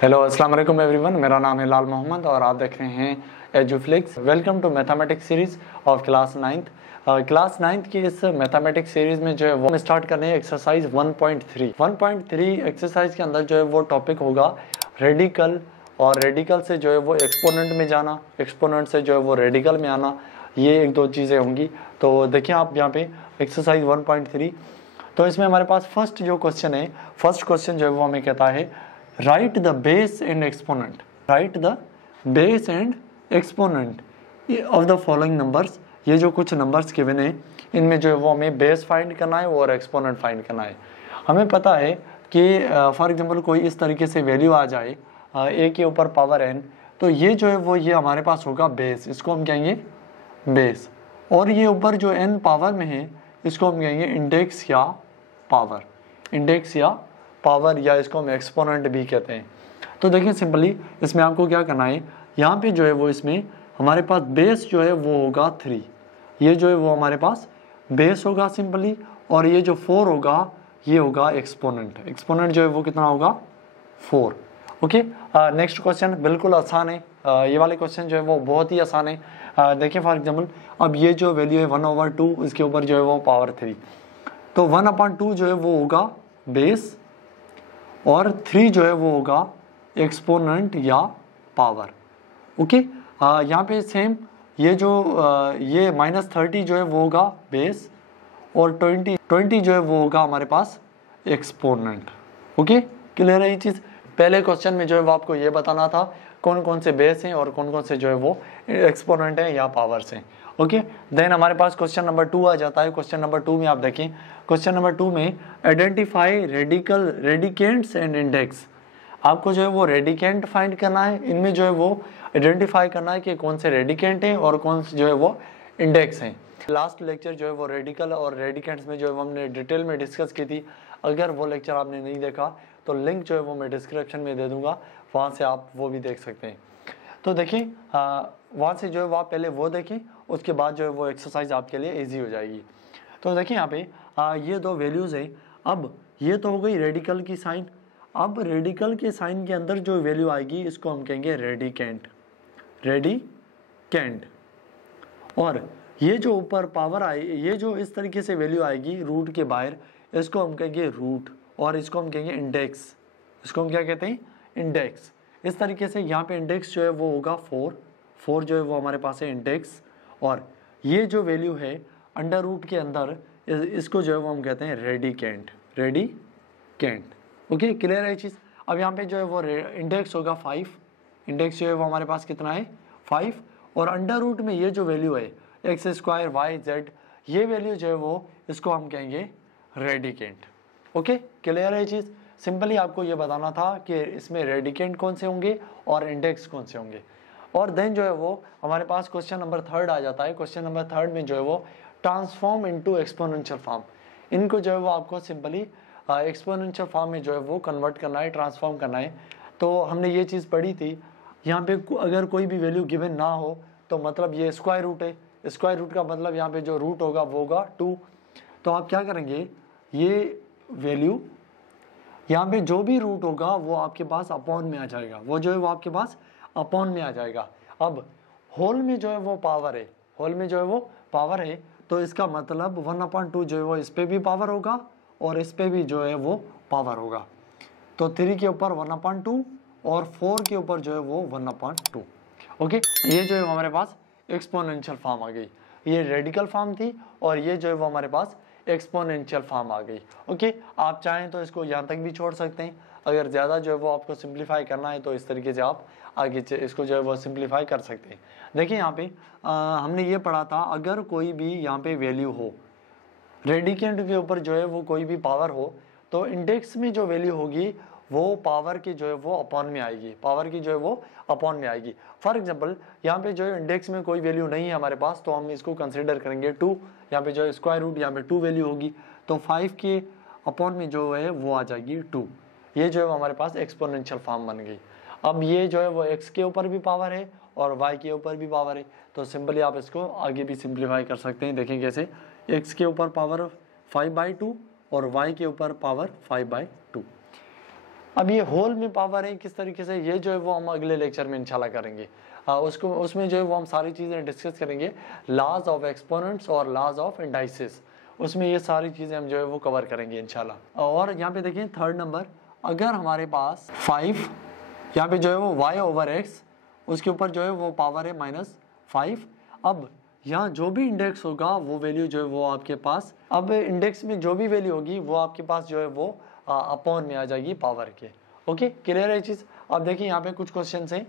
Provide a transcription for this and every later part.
Hello अस्सलाम वालेकुम everyone, मेरा नाम है लाल मोहम्मद और आप देख रहे हैं Eduflix. Welcome to mathematics series of class ninth. Class ninth की इस मैथमेटिक्स सीरीज में जो है वो हम स्टार्ट कर रहे हैं एक्सरसाइज 1.3 एक्सरसाइज के अंदर जो है वो टॉपिक होगा रेडिकल, और रेडिकल से जो है वो एक्सपोनेंट में जाना, एक्सपोनेंट से जो है वो रेडिकल में आना, ये एक दो चीज़ें होंगी। तो देखिए आप यहाँ पे एक्सरसाइज 1.3, तो इसमें हमारे पास फर्स्ट जो क्वेश्चन है, फर्स्ट क्वेश्चन जो है वो हमें कहता है right the base and exponent, right the base and exponent of the following numbers. ये जो कुछ नंबर्स गिवन है इनमें जो है वो हमें बेस फाइंड करना है और एक्सपोनेंट फाइंड करना है। हमें पता है कि फॉर एग्जांपल कोई इस तरीके से वैल्यू आ जाए a के ऊपर पावर n, तो ये जो है वो ये हमारे पास होगा बेस, इसको हम कहेंगे बेस। और ये ऊपर जो n पावर में है इसको हम कहेंगे इंडेक्स या पावर, इंडेक्स या पावर, या इसको हम एक्सपोनेंट भी कहते हैं। तो देखिए सिंपली इसमें आपको क्या करना है, यहाँ पे जो है वो इसमें हमारे पास बेस जो है वो होगा 3, ये जो है वो हमारे पास बेस होगा सिंपली, और ये जो 4 होगा ये होगा एक्सपोनेंट। एक्सपोनेंट जो है वो कितना होगा 4। ओके, नेक्स्ट क्वेश्चन बिल्कुल आसान है। ये वाले क्वेश्चन जो है वो बहुत ही आसान है। देखिए फॉर एग्जाम्पल अब ये जो वैल्यू है 1/2, इसके ऊपर जो है वो पावर 3, तो 1/2 जो है वो होगा बेस और 3 जो है वो होगा एक्सपोनेंट या पावर। ओके, यहाँ पे सेम ये जो ये -30 जो है वो होगा बेस और 20 जो है वो होगा हमारे पास एक्सपोनेंट। ओके, क्लियर है ये चीज़। पहले क्वेश्चन में जो है वो आपको ये बताना था कौन कौन से बेस हैं और कौन कौन से जो है वो एक्सपोनेंट हैं या पावर्स हैं। ओके, देन हमारे पास क्वेश्चन नंबर 2 आ जाता है। क्वेश्चन नंबर 2 में आप देखें, क्वेश्चन नंबर 2 में identify radical radicands and index. आपको जो है वो रेडिकेंट फाइंड करना है, इनमें जो है वो आइडेंटिफाई करना है कि कौन से रेडिकेंट हैं और कौन से जो है वो इंडेक्स हैं। लास्ट लेक्चर जो है वो रेडिकल और रेडिकेंट्स में जो है वो हमने डिटेल में डिस्कस की थी। अगर वो लेक्चर आपने नहीं देखा तो लिंक जो है वो मैं डिस्क्रिप्शन में दे दूंगा, वहाँ से आप वो भी देख सकते हैं। तो देखिए वहाँ से जो है वो आप पहले वो देखें, उसके बाद जो है वो एक्सरसाइज आपके लिए इजी हो जाएगी। तो देखिए यहाँ पे ये दो वैल्यूज़ हैं। अब ये तो हो गई रेडिकल की साइन। अब रेडिकल के साइन के अंदर जो वैल्यू आएगी इसको हम कहेंगे रेडिकेंट, रेडिकेंट। और ये जो ऊपर पावर आए, ये जो इस तरीके से वैल्यू आएगी रूट के बाहर, इसको हम कहेंगे रूट, और इसको हम कहेंगे इंडेक्स। इसको हम क्या कहते हैं, इंडेक्स। इस तरीके से यहाँ पे इंडेक्स जो है वो होगा 4 जो है वो हमारे पास है इंडेक्स। और ये जो वैल्यू है अंडर रूट के अंदर, इसको जो है वो हम कहते हैं रेडिकेंट, रेडिकेंट। ओके, क्लियर है ये चीज़। अब यहाँ पे जो है वो इंडेक्स होगा 5, इंडेक्स जो है वो हमारे पास कितना है 5, और अंडर रूट में ये जो वैल्यू है x² y z, ये वैल्यू जो है वो इसको हम कहेंगे रेडिकेंट। ओके, क्लियर है ये चीज़। सिंपली आपको ये बताना था कि इसमें रेडिकेंट कौन से होंगे और इंडेक्स कौन से होंगे। और देन जो है वो हमारे पास क्वेश्चन नंबर 3 आ जाता है। क्वेश्चन नंबर 3 में जो है वो ट्रांसफॉर्म इनटू एक्सपोनेंशियल फॉर्म, इनको जो है वो आपको सिंपली एक्सपोनेंशियल फॉर्म में जो है वो कन्वर्ट करना है, ट्रांसफॉर्म करना है। तो हमने ये चीज़ पढ़ी थी, यहाँ पे अगर कोई भी वैल्यू गिवन ना हो तो मतलब ये स्क्वायर रूट है, स्क्वायर रूट का मतलब यहाँ पे जो रूट होगा वो होगा 2। तो आप क्या करेंगे, ये वैल्यू यहाँ पे जो भी रूट होगा वो आपके पास अपॉन में आ जाएगा, वो जो है वो आपके पास अपॉन में आ जाएगा। अब होल में जो है वो पावर है, होल में जो है वो पावर है, तो इसका मतलब 1/2 जो है वो इस पे भी पावर होगा और इस पे भी जो है वो पावर होगा। तो 3 के ऊपर 1/2 और 4 के ऊपर जो है वो 1/2। ओके, ये जो है हमारे पास एक्सपोनेंशियल फॉर्म आ गई। ये रेडिकल फॉर्म थी और ये जो है वो हमारे पास एक्सपोनेंशियल फॉर्म आ गई। ओके, आप चाहें तो इसको यहाँ तक भी छोड़ सकते हैं। अगर ज़्यादा जो है वो आपको सिंप्लीफाई करना है तो इस तरीके से आप आगे इसको जो है वो सिंप्लीफाई कर सकते हैं। देखिए यहाँ पे हमने ये पढ़ा था, अगर कोई भी यहाँ पे वैल्यू हो, रेडिकेंट के ऊपर जो है वो कोई भी पावर हो, तो इंडेक्स में जो वैल्यू होगी वो पावर की जो है वो अपॉन में आएगी, पावर की जो है वो अपॉन में आएगी। फॉर एग्जांपल यहाँ पे जो है इंडेक्स में कोई वैल्यू नहीं है हमारे पास, तो हम इसको कंसीडर करेंगे 2। यहाँ पे जो है स्क्वायर रूट, यहाँ पे 2 वैल्यू होगी, तो 5 के अपॉन में जो है वो आ जाएगी 2। ये जो है हमारे पास एक्सपोनेंशियल फॉर्म बन गई। अब ये जो है वो x के ऊपर भी पावर है और y के ऊपर भी पावर है, तो सिंपली आप इसको आगे भी सिंप्लीफाई कर सकते हैं। देखें कैसे, x के ऊपर पावर 5/2 और y के ऊपर पावर 5/2। अब ये होल में पावर है किस तरीके से, ये जो है वो हम अगले लेक्चर में इंशाल्लाह करेंगे। उसमें जो है वो हम सारी चीज़ें डिस्कस करेंगे, लॉज ऑफ एक्सपोनेंट्स और लॉज ऑफ इंडाइसिस, उसमें ये सारी चीज़ें हम जो है वो कवर करेंगे इंशाल्लाह। और यहाँ पे देखिए थर्ड नंबर, अगर हमारे पास 5 यहाँ पे जो है वो y/x, उसके ऊपर जो है वो पावर है -5। अब यहाँ जो भी इंडेक्स होगा वो वैल्यू जो है वो आपके पास, अब इंडेक्स में जो भी वैल्यू होगी वो आपके पास जो है वो अपॉन में आ जाएगी पावर के। ओके, क्लियर है चीज़। अब देखिए यहाँ पे कुछ क्वेश्चन हैं,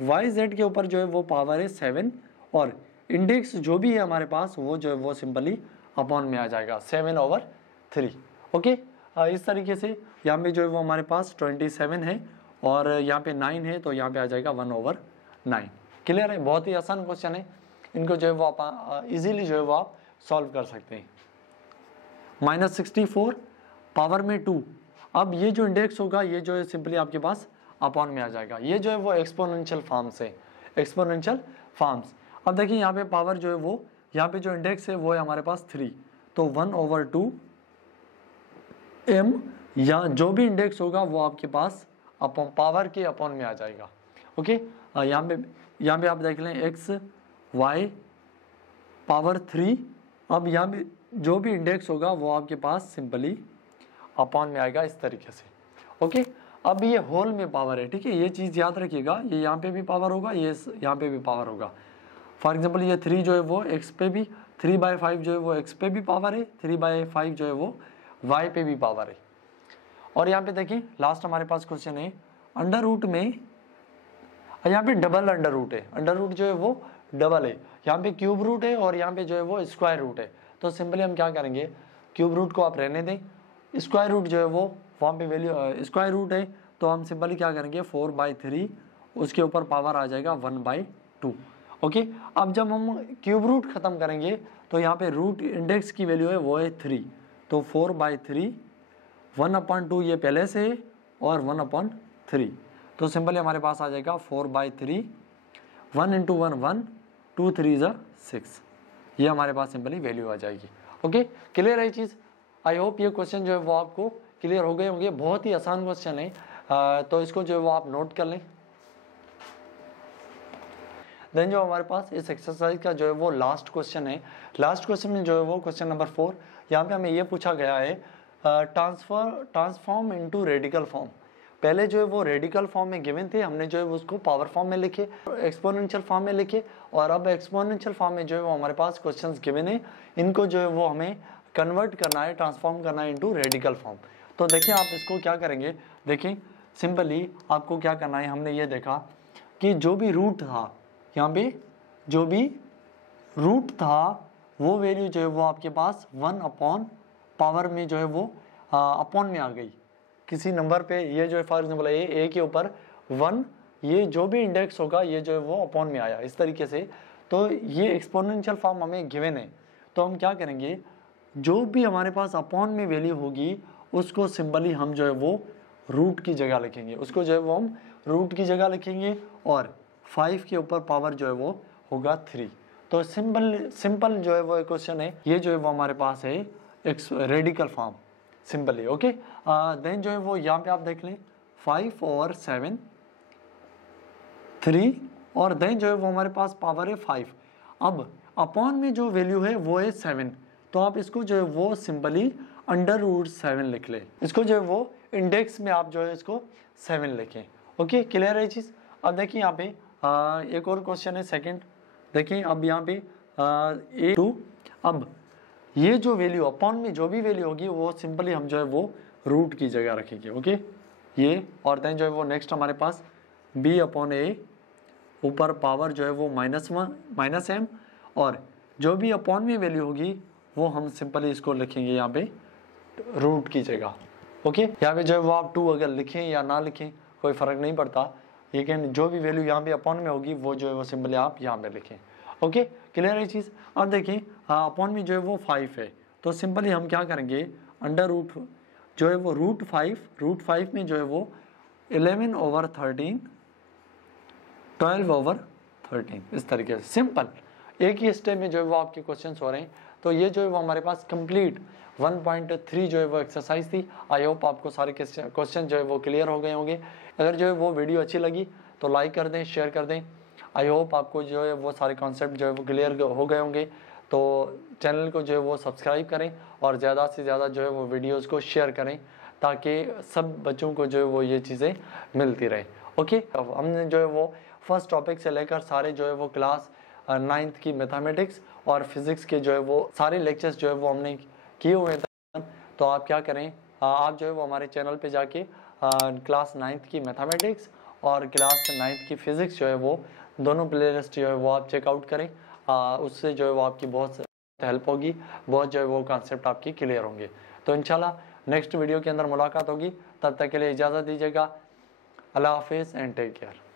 YZ के ऊपर जो है वो पावर है 7 और इंडेक्स जो भी है हमारे पास वो जो है वो सिंपली अपॉन में आ जाएगा 7/3। ओके, इस तरीके से यहाँ पे जो है वो हमारे पास 27 है और यहाँ पे 9 है, तो यहाँ पे आ जाएगा 1/9। क्लियर है, बहुत ही आसान क्वेश्चन है, इनको जो है वो आप इजीली जो है वो आप सॉल्व कर सकते हैं। -64 पावर में 2, अब ये जो इंडेक्स होगा ये जो है सिंपली आपके पास अपॉन में आ जाएगा, ये जो है वो एक्सपोनेंशियल फॉर्म्स है, एक्सपोनेंशियल फॉर्म्स। अब देखिए यहाँ पे पावर जो है वो, यहाँ पे जो इंडेक्स है वो है हमारे पास 3, तो 1/2 m, या जो भी इंडेक्स होगा वो आपके पास अपॉन पावर के अपॉन में आ जाएगा। ओके, यहाँ पे आप देख लें x y पावर 3, अब यहाँ पे जो भी इंडेक्स होगा वो आपके पास सिंपली अपॉन में आएगा इस तरीके से। ओके, अब ये होल में पावर है, ठीक है, ये चीज़ याद रखिएगा, ये यहाँ पे भी पावर होगा, ये यहाँ पे भी पावर होगा। फॉर एग्जांपल ये 3 जो है वो x पे भी, 3/5 जो है वो x पे भी पावर है, 3/5 जो है वो y पे भी पावर है। और यहाँ पे देखिए लास्ट हमारे पास क्वेश्चन है, अंडर रूट में, यहाँ पे डबल अंडर रूट है, अंडर रूट जो है वो डबल है, यहाँ पे क्यूब रूट है और यहाँ पे जो है वो स्क्वायर रूट है। तो सिंपली हम क्या करेंगे, क्यूब रूट को आप रहने दें, स्क्वायर रूट जो है वो वहाँ पे वैल्यू स्क्वायर रूट है, तो हम सिंपली क्या करेंगे 4/3, उसके ऊपर पावर आ जाएगा 1/2। ओके, अब जब हम क्यूब रूट खत्म करेंगे तो यहाँ पे रूट इंडेक्स की वैल्यू है वो है 3, तो 4/3, 1/2 ये पहले से है और 1/3, तो सिंपली हमारे पास आ जाएगा 4/3, 1 × 1 1, 2 3 = 6, ये हमारे पास सिंपली वैल्यू आ जाएगी। ओके, क्लियर है चीज़। आई होप ये क्वेश्चन जो है वो आपको क्लियर हो गए होंगे, बहुत ही आसान क्वेश्चन है, तो इसको जो है वो आप नोट कर लें। देन जो हमारे पास इस एक्सरसाइज का जो है वो लास्ट क्वेश्चन है, लास्ट क्वेश्चन में जो है वो क्वेश्चन नंबर 4, यहाँ पे हमें ये पूछा गया है ट्रांसफॉर्म इनटू रेडिकल फॉर्म। पहले जो है वो रेडिकल फॉर्म में गिवन थे, हमने जो है उसको पावर फॉर्म में लिखे, एक्सपोनेंशियल फॉर्म में लिखे, और अब एक्सपोनेंशियल फॉर्म में जो है वो हमारे पास क्वेश्चंस गिवन है, इनको जो है वो हमें कन्वर्ट करना है, ट्रांसफॉर्म करना है इनटू रेडिकल फॉर्म। तो देखिए आप इसको क्या करेंगे, देखिए सिंपली आपको क्या करना है, हमने ये देखा कि जो भी रूट था, यहाँ पे जो भी रूट था वो वैल्यू जो है वो आपके पास 1 पावर में जो है वो अपॉन में आ गई किसी नंबर पे, ये जो है फॉर एग्जाम्पल ए के ऊपर 1, ये जो भी इंडेक्स होगा ये जो है वो अपॉन में आया इस तरीके से। तो ये एक्सपोनेंशियल फॉर्म हमें गिवन है, तो हम क्या करेंगे, जो भी हमारे पास अपॉन में वैल्यू होगी उसको सिंपली हम जो है वो रूट की जगह लिखेंगे, उसको जो है वो हम रूट की जगह लिखेंगे, और 5 के ऊपर पावर जो है वो होगा 3। तो सिंपल जो है वो क्वेश्चन है, ये जो है वो हमारे पास है एक radical form simply. Okay, then जो है वो यहाँ पे आप देख लें 5 और 7 3, और देन जो है वो हमारे पास पावर है 5। अब अपॉन में जो वैल्यू है वो है 7, तो आप इसको जो है वो सिंपली √7 लिख लें, इसको जो है वो इंडेक्स में आप जो है इसको 7 लिखें। ओके, क्लियर है चीज़। अब देखिए यहाँ पे एक और क्वेश्चन है सेकंड, देखिए अब यहाँ पे A2, अब ये जो वैल्यू अपॉन में जो भी वैल्यू होगी वो सिंपली हम जो है वो रूट की जगह रखेंगे। ओके, ये, और देन जो है वो नेक्स्ट हमारे पास B/A, ऊपर पावर जो है वो -m, और जो भी अपॉन में वैल्यू होगी वो हम सिंपली इसको लिखेंगे यहाँ पे रूट की जगह। ओके, यहाँ पे जो है वो आप 2 अगर लिखें या ना लिखें कोई फ़र्क नहीं पड़ता, लेकिन जो भी वैल्यू यहाँ पे अपॉन में होगी वो जो है वो सिंपली आप यहाँ पे लिखें। ओके, क्लियर है चीज़। अब देखिए अपॉन में जो है वो 5 है, तो सिंपली हम क्या करेंगे, अंडर रूट जो है वो √5 में जो है वो 11/13, 12/13, इस तरीके से सिंपल एक ही स्टेप में जो है वो आपके क्वेश्चन हो रहे हैं। तो ये जो है वो हमारे पास कंप्लीट 1.3 जो है वो एक्सरसाइज थी। आई होप आपको सारे क्वेश्चन जो है वो क्लियर हो गए होंगे। अगर जो है वो वीडियो अच्छी लगी तो लाइक कर दें, शेयर कर दें। आई होप आपको जो है वो सारे कॉन्सेप्ट जो है वो क्लियर हो गए होंगे। तो चैनल को जो है वो सब्सक्राइब करें और ज़्यादा से ज़्यादा जो है वो वीडियोज़ को शेयर करें ताकि सब बच्चों को जो है वो ये चीज़ें मिलती रहे। ओके, अब हमने जो है वो फर्स्ट टॉपिक से लेकर सारे जो है वो क्लास 9th की मैथमेटिक्स और फिज़िक्स के जो है वो सारे लेक्चर्स जो है वो हमने किए हुए थे। तो आप क्या करें, आप जो है वो हमारे चैनल पे जाके क्लास 9th की मैथमेटिक्स और क्लास 9th की फ़िज़िक्स जो है वो दोनों प्लेलिस्ट जो है वो आप चेकआउट करें। उससे जो है वो आपकी बहुत हेल्प होगी, बहुत जो है वो कॉन्सेप्ट आपकी क्लियर होंगे। तो इंशाल्लाह नेक्स्ट वीडियो के अंदर मुलाकात होगी। तब तक के लिए इजाज़त दीजिएगा। अल्लाह हाफिज़ एंड टेक केयर।